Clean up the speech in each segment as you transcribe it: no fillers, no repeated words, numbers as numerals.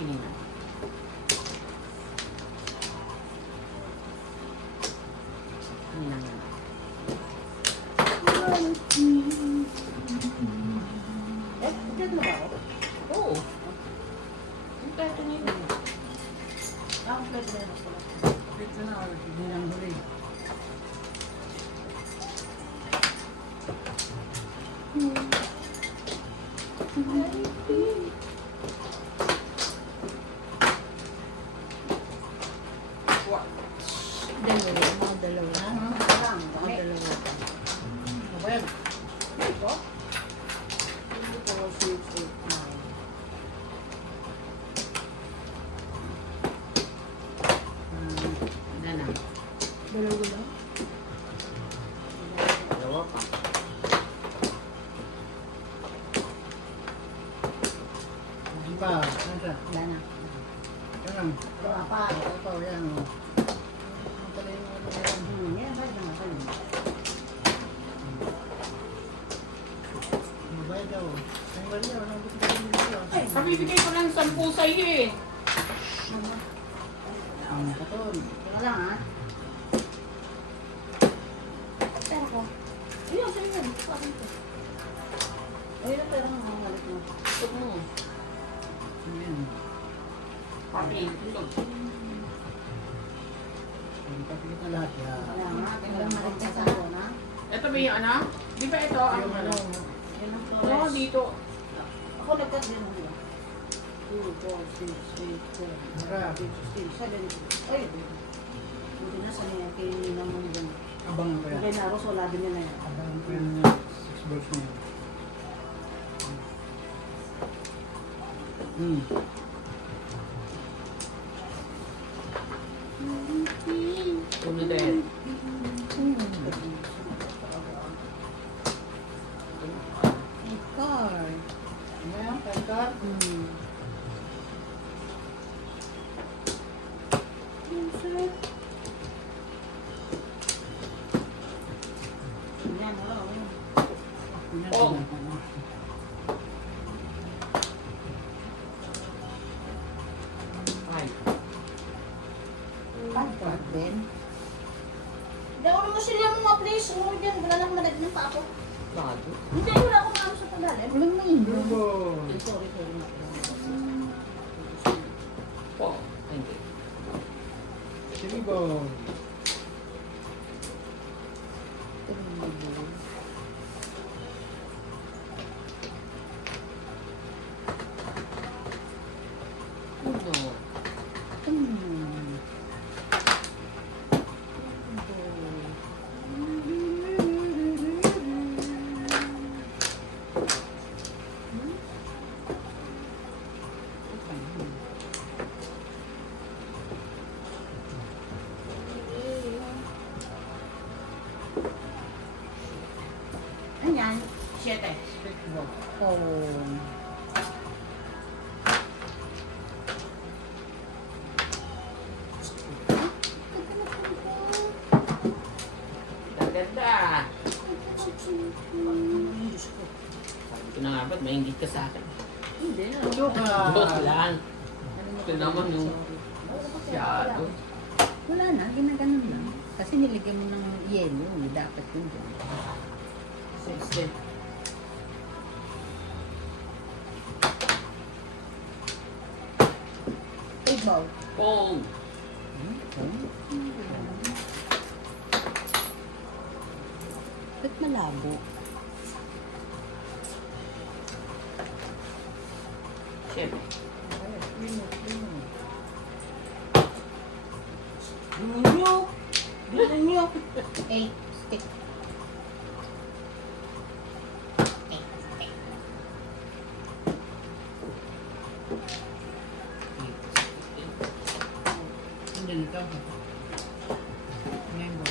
Sige na. Hindi na nga. Pagkat mo ba ako? Oo. Yung kaya ito nila. Ako pwede na ako. Pwede na ako. Hindi lang huli. Dalawa, mga dalawa. Mga dalawa. Mabel. Ito? Ito, 6, 8, 9. Wala na. Dalawa lang. Dalawa pa. Hindi pa. Ano siya? Wala na. Yan lang. Wala pa. Ito, yan. Ang talay mo. Yan, bakit naman sa'yo? Mabay daw. Ang bali daw. Ang gusto ko dito. Pabibigay ko ng 10 sa iyo eh. Ang katon. Ito na lang ha. Pera ko. Ayun, sa'yo yan. Parang ito. Ayun, pero ang malit mo. Ito mo. Ayan. Pati. Ito. Ang kapit na lahat yan. Wala nga. Walang maligtas ako na. Ito ba yung ano? Di ba ito ang Yung ano? Yan ang Oo, flores. dito. Ako nagkat din mo. 2, 4, 6, 8, 7, Mara. 16, 17. Ay, buti na sa niya kay Nina mo dyan. Abangan ko yan. Okay na, Ros, wala din yan na yan. Abangan ko yan na 6 balls na yan. Puno din. Car. Ayan, pagkat. Ayan, oo. Oh. Ay. Pagkat din. Hindi ako naman sila mga place. Ano dyan? Wala lang managnan pa ako. Bago. Hindi, wala akong ano sa pagdalim. Walang maingay. Sorry, sorry. Po. Hindi. Silibol. Puno. Ayan, 7. Oh. Ang ganda. Diyos ko. Sabi ko na nga ba't maingit ka sa akin? Hindi na. Joke lang. Ito naman yung masyado. Wala na, ginaganon lang. Kasi nilagyan mo ng yelo, dapat yun dyan. 16. Ibaw. Pong. Ba't malabo? Siyempre. Ninyo! Ninyo! 8 stick. Hindi nito. Ngayon ba?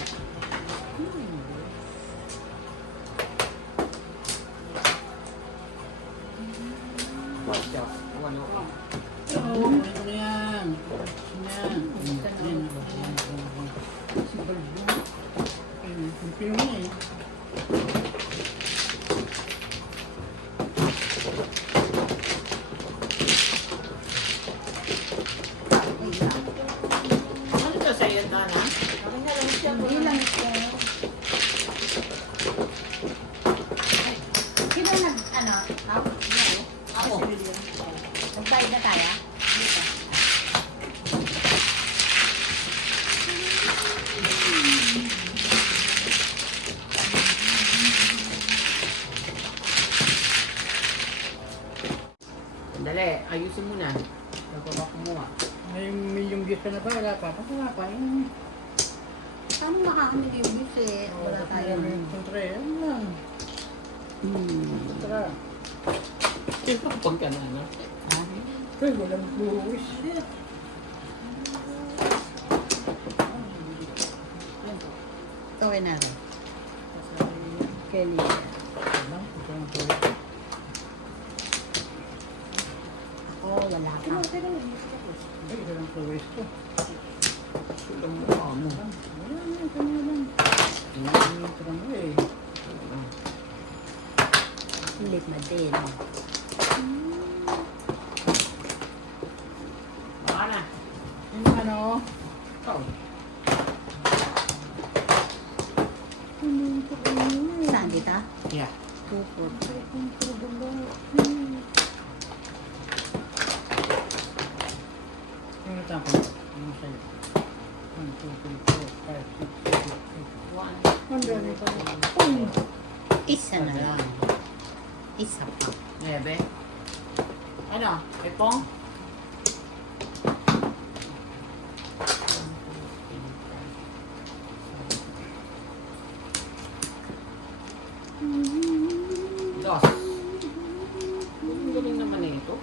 Watch out. Ano? Oo, ito na yan. Yan. Yan. Si Balbo. Ang pino eh. Magtawid na tayo. Dito. Sandali, ayusin mo na. Bago ka kumuha. May million views ka na ba? Wala pa. Basta nga pa. Paano makakamit yung views eh? Wala tayo. Yung kontra eh. Ano lang. Kontra. Pag ka na, no? Ay, walang buwis. Gawin natin. Kelly. Walang. Ito ang buwis. Ako, wala ka. Ay, walang buwis ko. Sulang mukha mo. Wala na. Ito na lang. Ito na mo eh. Hilit na din. Baka na. Yung ano? Ikaw. Saan dito? Yeah. 2, 4, 5. Yung natapon. Yung sa'yo. 1, 2, 3, 4, 5, 6, 7, 8. One. Ang dami pa. Isa na lang. Isa pa. Nebe. Ano? Epong? Dos. Ang galing naman na ito.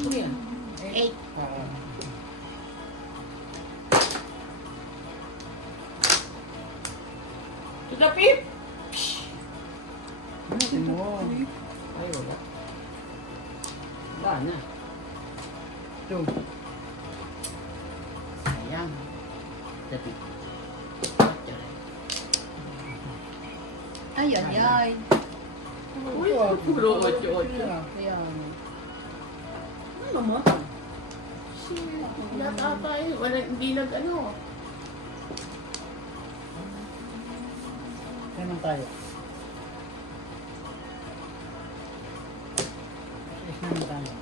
Ano yan? 8. To the pip! Ano mo? Ay, wala. Wala na. 2. Sayang. Tapi. Ay, ay, ay. Uy, pulo 8-8. Ayan. Ano mo? Shit. Natatay. Wala, hindi nag-ano. Kaya naman tayo. Is naman tayo.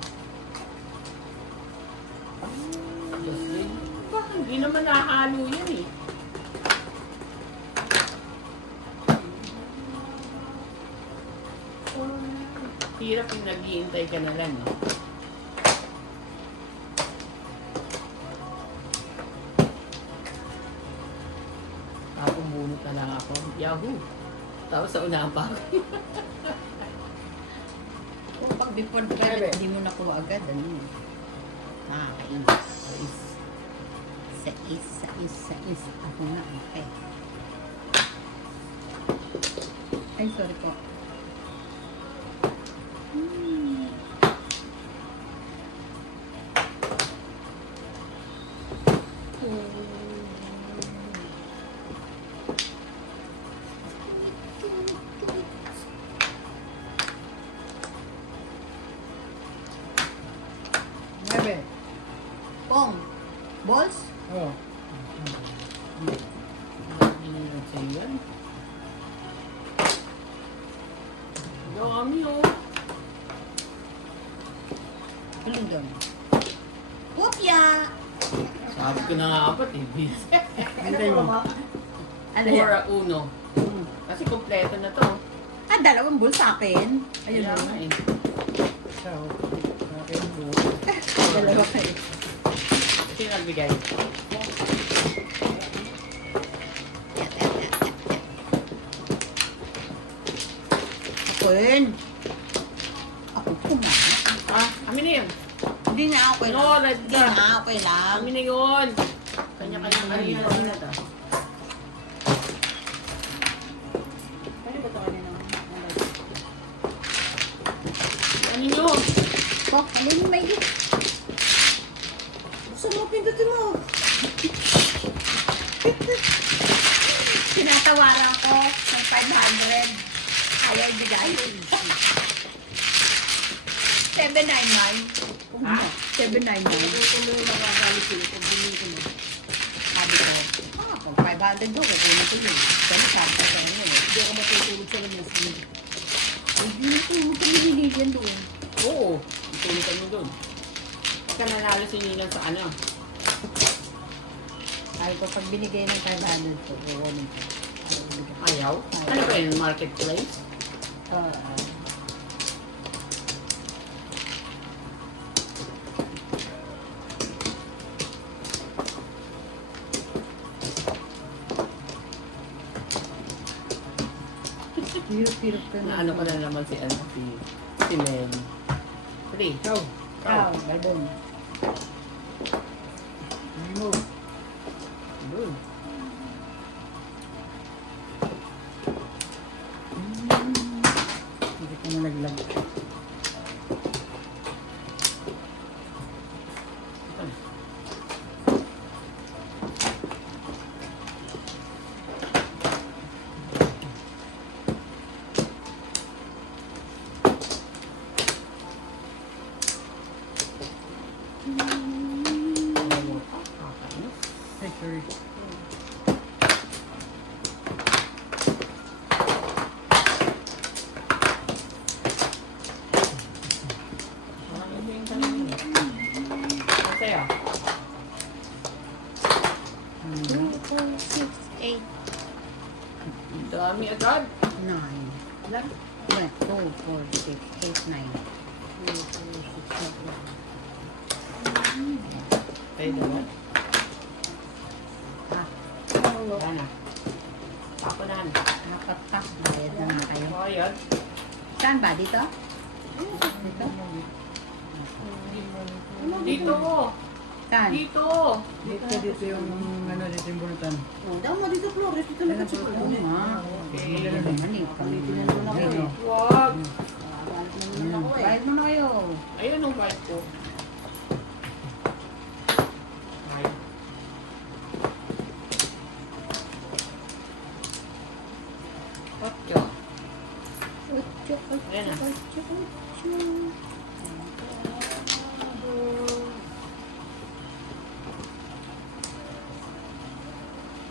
Diyos din. Bakit? Hindi naman nakahalo yan eh. Hirap yung naghihintay ka na lang, no? Tapos bunot na lang ako. Yahoo! Tapos sa unahan pa ako. Kung pag before private, hindi mo nakuha agad. Ano? Nakakainis. Sa is. Ako na, okay. Ay, sorry po. Nueve. Pong. Balls? Oh. Hindi sa'yo yan. Dami, oh. Alin doon? Kopya! Sabi ko na nga apat, eh. Hintay mo. Ano yan? 4-1. Kasi kompleto na to. Ah, dalawang balls sa akin. Ayun Kaya o. nga, eh. Siya, oh. Akin, buo. Dalawa kayo. Sino nagbigay? Ako yun. Ako kumain. Ah, amin na yun. Hindi nga ako No, red Hindi ka. nga ako lang. Amin na yun. Kanya-kanya ano yan. Na to. Pwede ba ito kanina? Ano nyo? Oh, alin mo may git. Gusto mo, pindutin mo. Tinatawaran ko ng 500. Ayaw bigay. 799. Ha? 799. Tuloy lang ang galit ko. Pag-bilhin ko na. Sabi ko, kung 500 doon, kukunin ko yun. Pero sabi ko sa inyo, hindi ako matutulog sa kanya. Hindi na ito. Huwag kami binigyan doon. Oo, itulog kami doon. Pagka nanalo si Ninang sa ano. Ay ko pag binigay ng 500 ko, kukunin ko. Ayaw? Ano ba yun? Marketplace? Oo. Hirap-hirap ka na. Na ano ko na naman si ano, si Mel. Pre, Ikaw. Ikaw, Gardon. Remove. doon. Hindi ko nalaglag. Ay, sorry. Masaya. 2, 4, 6, 8, Dami agad. 9. Alam? 2, 4, 6, 8, 9. Kayo naman. Ah, Wala na. Ako na. apat pa. Bayad na nga kayo. O, yun. Saan ba? Dito? Dito? Dito. Saan? Dito. Dito yung ano, dito yung bunutan. Oh, daw mo dito, Flores. Dito na kasi. Oo nga. Okay. Wala naman eh. Palitin na naman ako eh. Wag. Balik na naman ako eh. Bayad mo na kayo. Ayun ang vibe ko. Ay. Otyo. Ocho, Ayan na. ocho, ocho.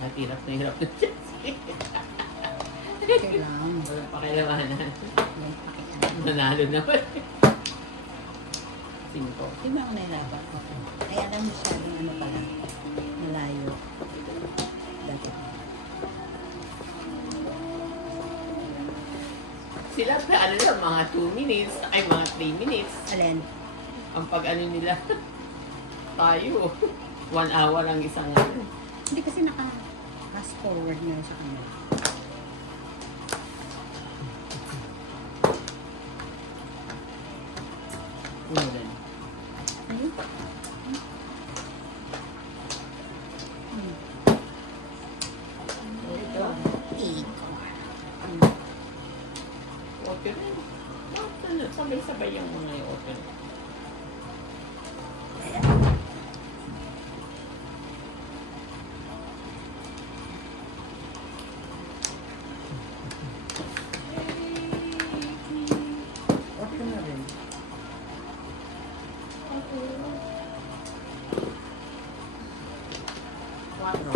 Ay, hirap na hirap na siya. Kailangan. Walang pakilamanan. May pakialam. Nanalo naman. 5. Di ba ako nahirapan? Ay, alam mo siya yung ano pala. Malayo. Dati. Sila pa ano lang, mga 2 minutes, ay mga 3 minutes. Alin? Ang pag ano nila, tayo. 1 hour ang isang ano. Hindi kasi naka-fast forward ngayon sa kanila. Uno din. Ayun. Ito. Iko. Okay rin. Sabay-sabay yung mga yung open. Okay na rin. Quatro.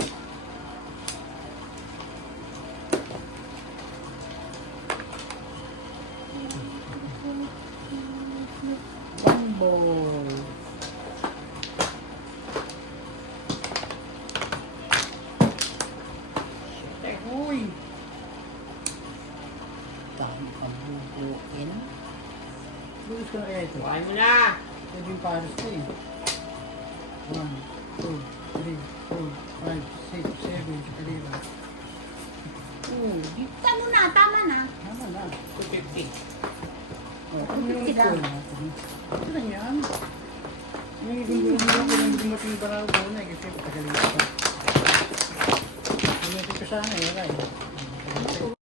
One ball. Uy! Dami ka bubuin. Luis ko na kaya ito. Bukain mo na! Pwede yung pares ko eh. 1, 2, 3, 4, 5, 6, 7, kanila. Di ka muna, tama na. Tama na. 250. Oh, kung yung Kita. ito na. Ito na yan. Yung gulo mo ako nang dumating para ako na eh, kasi pagaling ko. Ano ko sana eh, wala eh.